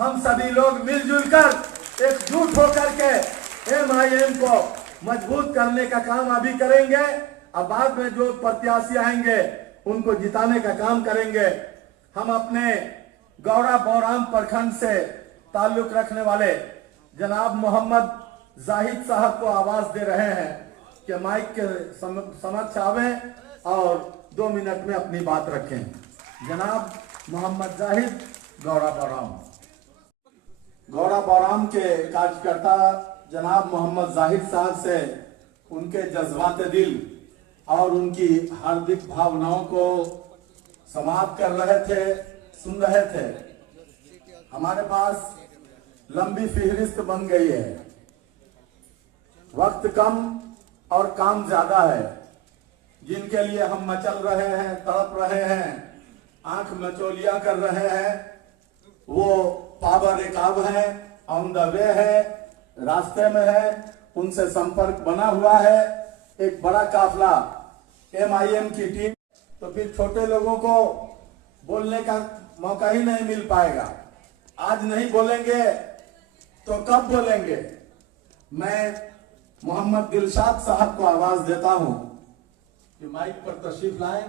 हम सभी लोग मिलजुल कर एकजुट होकर के MIM को मजबूत करने का काम अभी करेंगे और बाद में जो प्रत्याशी आएंगे उनको जिताने का काम करेंगे। हम अपने गौड़ा बौराम प्रखंड से ताल्लुक रखने वाले जनाब मोहम्मद जाहिद साहब को आवाज दे रहे हैं कि माइक के समक्ष आवे और 2 मिनट में अपनी बात रखें। जनाब मोहम्मद जाहिद गौड़ा बौराम के कार्यकर्ता जनाब मोहम्मद जाहिद साहब से उनके जज्बात दिल और उनकी हार्दिक भावनाओं को समाप्त कर रहे थे, सुन रहे थे। हमारे पास लंबी फहरिस्त बन गई है, वक्त कम और काम ज्यादा है। जिनके लिए हम मचल रहे हैं, तड़प रहे हैं, आंख मचोलियां कर रहे हैं, वो पावर रिकाब है, ऑन द वे है, रास्ते में है, उनसे संपर्क बना हुआ है। एक बड़ा काफिला MIM की टीम, तो फिर छोटे लोगों को बोलने का मौका ही नहीं मिल पाएगा। आज नहीं बोलेंगे तो कब बोलेंगे? मैं मोहम्मद दिलशाद साहब को आवाज देता हूं कि माइक पर तशरीफ लाएं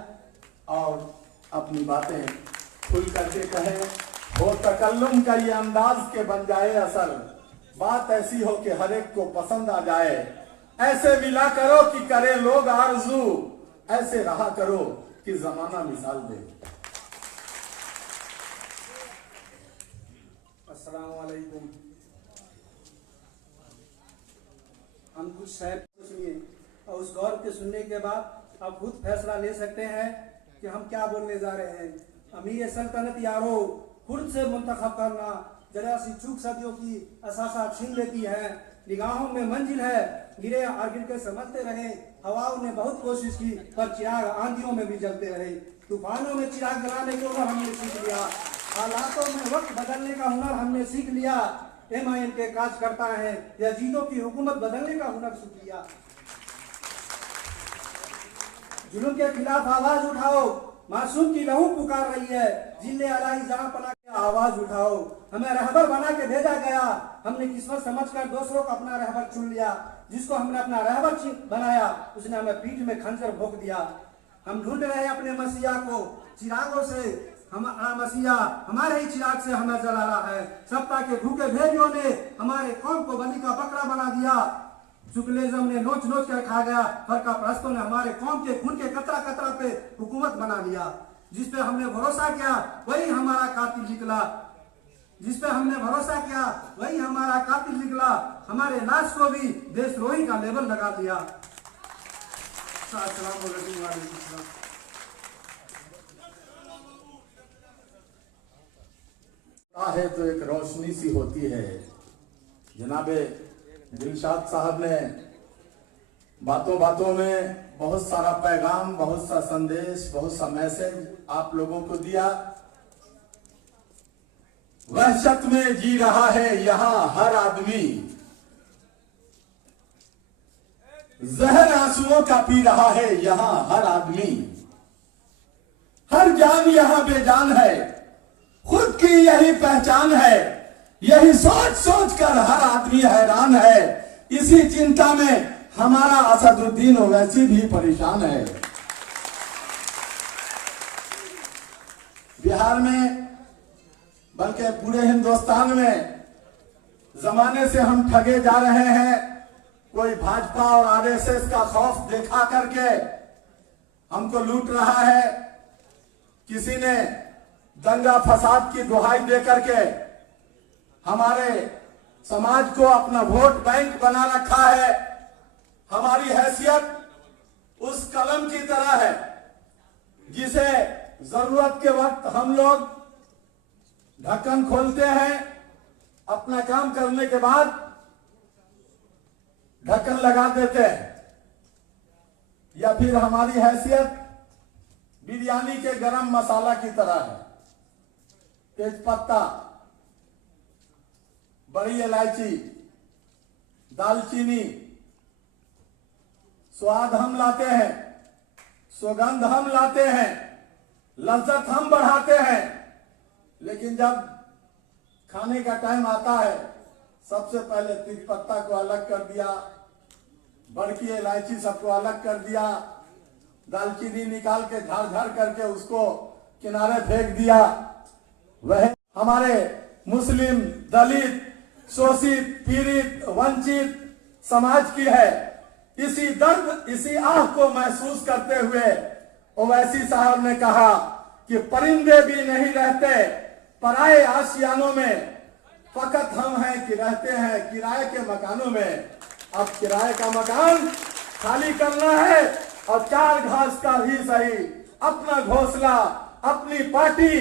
और अपनी बातें खुल करके कहें। हो तकल्लुम का ये अंदाज के बन जाए असल, बात ऐसी हो कि हर एक को पसंद आ जाए। ऐसे मिला करो कि करे लोग आरजू, ऐसे रहा करो कि जमाना मिसाल दे। अस्सलाम वालेकुम। हम कुछ शायर सुनिए और उस गौर के सुनने के बाद आप खुद फैसला ले सकते हैं कि हम क्या बोलने जा रहे हैं। अमीर सल्तनत यारो खुद से मुंतखब करना जरा सी चूक सदियों की असासा छीन लेती है। निगाहों में मंजिल है, गिरे और गिर के समझते रहे। हवाओं ने बहुत कोशिश की पर चिराग आंधियों में भी जलते रहे। तूफानों में चिराग जलाने को हमने सीख लिया, हालातों में वक्त बदलने का हुनर हमने सीख लिया। MIM के कार्यकर्ता हैं, यजीदों की हुकूमत बदलने का हुनर सीख लिया। जुल्म के खिलाफ आवाज उठाओ, मासूम की लहू पुकार रही है। जिले अलाही जहां पना के आवाज उठाओ। हमें रहबर बना के भेजा गया, हमने किस्मत समझकर दूसरों को अपना रहबर चुन लिया। जिसको हमने अपना रहबर बनाया उसने हमें पीठ में खंजर भोंक दिया। हम ढूंढ रहे अपने मसीहा को चिरागों से, हमारा मसीहा हमारे ही चिराग से हमें जला रहा है। सत्ता के भूखे भेड़ियों ने हमारे कौम को बलि का बकरा बना दिया। सुकलेजम ने नोच नोच कर खा गया, फरका प्रस्तों ने हमारे कौम के खून के कतरा कतरा पे हुकूमत बना लिया। जिस पे हमने भरोसा किया वही हमारा कातिल निकला, जिस पे हमने भरोसा किया वही हमारा कातिल निकला। हमारे लाश को भी देशद्रोही का लेबल लगा दिया। है तो एक रोशनी सी होती है। जनाबे दिलशाद साहब ने बातों बातों में बहुत सारा पैगाम, बहुत सा संदेश, बहुत सा मैसेज आप लोगों को दिया। वहशत में जी रहा है यहां हर आदमी, जहर आंसुओं का पी रहा है यहां हर आदमी। हर जान यहां बेजान है, खुद की यही पहचान है। यही सोच सोच कर हर आदमी हैरान है। इसी चिंता में हमारा असदुद्दीन ओवैसी भी परेशान है। बिहार में बल्कि पूरे हिंदुस्तान में जमाने से हम ठगे जा रहे हैं। कोई भाजपा और RSS का खौफ देखा करके हमको लूट रहा है। किसी ने दंगा फसाद की दुहाई दे करके हमारे समाज को अपना वोट बैंक बना रखा है। हमारी हैसियत उस कलम की तरह है जिसे जरूरत के वक्त हम लोग ढक्कन खोलते हैं, अपना काम करने के बाद ढक्कन लगा देते हैं। या फिर हमारी हैसियत बिरयानी के गरम मसाला की तरह है। तेजपत्ता, बड़ी इलायची, दालचीनी, स्वाद हम लाते हैं, सुगंध हम लाते हैं, लज्जत हम बढ़ाते हैं, लेकिन जब खाने का टाइम आता है, सबसे पहले तेज पत्ता को अलग कर दिया, बड़की इलायची सबको अलग कर दिया, दालचीनी निकाल के झाड़ झाड़ करके उसको किनारे फेंक दिया। वह हमारे मुस्लिम, दलित, शोषित, पीड़ित, वंचित समाज की है। इसी दर्द, इसी आह को महसूस करते हुए ओवैसी साहब ने कहा कि परिंदे भी नहीं रहते पराए आशियानों में, फकत हम हैं कि रहते हैं किराए के मकानों में। अब किराए का मकान खाली करना है और चार घास का ही सही अपना घोंसला, अपनी पार्टी,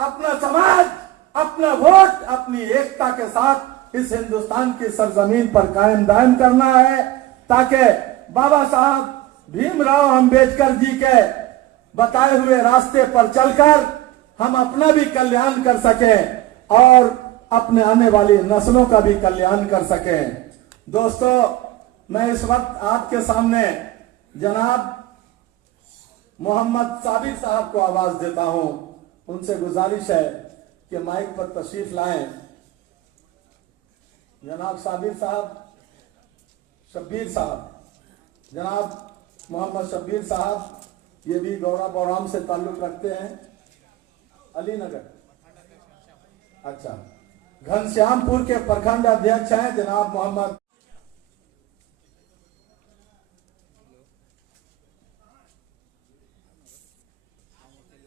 अपना समाज, अपना वोट, अपनी एकता के साथ इस हिंदुस्तान की सरजमीन पर कायम दायम करना है, ताकि बाबा साहब भीमराव अंबेडकर जी के बताए हुए रास्ते पर चलकर हम अपना भी कल्याण कर सकें और अपने आने वाली नस्लों का भी कल्याण कर सकें। दोस्तों, मैं इस वक्त आपके सामने जनाब मोहम्मद साबिर साहब को आवाज देता हूं। उनसे गुजारिश है कि माइक पर तशरीफ लाएं। जनाब साबिर साहब, शब्बीर साहब, जनाब मोहम्मद शब्बीर साहब, ये भी गौरा बौराम से ताल्लुक रखते हैं, अलीनगर, अच्छा, घनश्यामपुर के प्रखंड अध्यक्ष हैं जनाब मोहम्मद।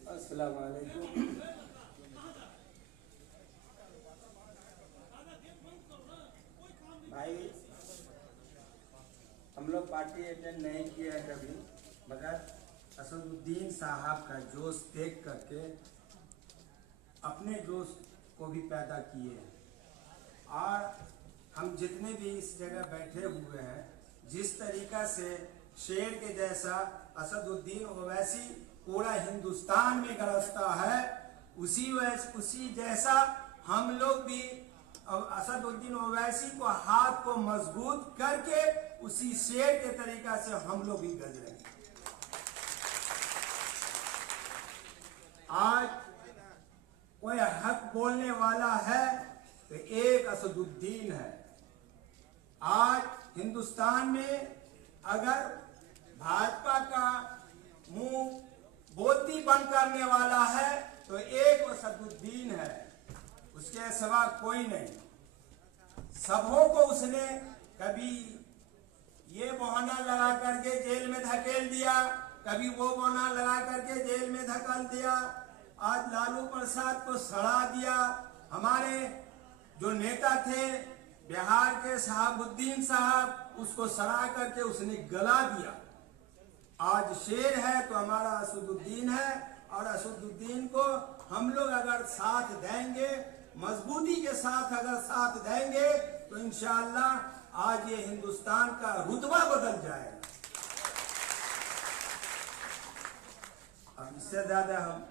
अस्सलाम वालेकुम। भाई, हम लोग पार्टी अटेंड नहीं किए हैं कभी, मगर असदुद्दीन साहब का जोश देख करके अपने जोश को भी पैदा किए हैं। और हम जितने भी इस जगह बैठे हुए हैं, जिस तरीका से शेर के जैसा असदुद्दीन ओवैसी पूरा हिंदुस्तान में गरजता है, उसी जैसा हम लोग भी असदुद्दीन ओवैसी को हाथ को मजबूत करके उसी शेर के तरीका से हम लोग भी गज रहे हैं। आज कोई हक बोलने वाला है तो एक असदुद्दीन है। आज हिंदुस्तान में अगर भाजपा का मुंह बोलती बंद करने वाला है तो एक असदुद्दीन है, उसके सिवा कोई नहीं। सबों को उसने कभी ये बहाना लगा करके जेल में धकेल दिया, कभी वो बहाना लगा करके जेल में धकेल दिया। आज लालू प्रसाद को सड़ा दिया। हमारे जो नेता थे बिहार के शहाबुद्दीन साहब, उसको सड़ा करके उसने गला दिया। आज शेर है तो हमारा असदुद्दीन है, और असदुद्दीन को हम लोग अगर साथ देंगे, मजबूती के साथ अगर साथ देंगे, तो इंशाअल्लाह आज ये हिंदुस्तान का रुतबा बदल जाएगा। अब इससे ज्यादा हम